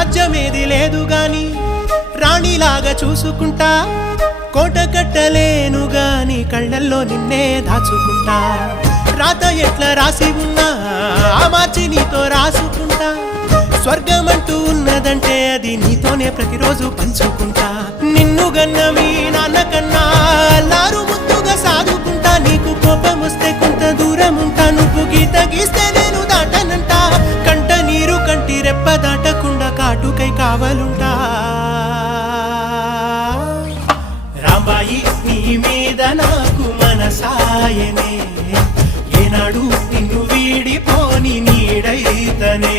రాజ్యమేది లేదు గాని రాణిలాగా చూసుకుంటా కోట కట్టలేను గాని కళ్ళల్లో నిన్నే దాచుకుంటా రాత ఎట్లా రాసి ఉన్నా ఆ మార్చి నీతో రాసుకుంటా స్వర్గమంటూ ఉన్నదంటే అది నీతోనే ప్రతిరోజు పంచుకుంటా నిన్ను గన్నవి నాన్నకన్నా లారు ముద్దుగా సాదుకుంటా నీకు కోపం వస్తే కొంత దూరం ఉంటా నువ్వు గీత గీస్తే నేను దాటనంట కంట నీరు కంటి రెప్ప దాటకుండా కాటుకై కావలుంటా రాంబాయి నీ మీద నాకు మనసాయనే ఏనాడు నిన్ను వీడిపోని నీడైతనే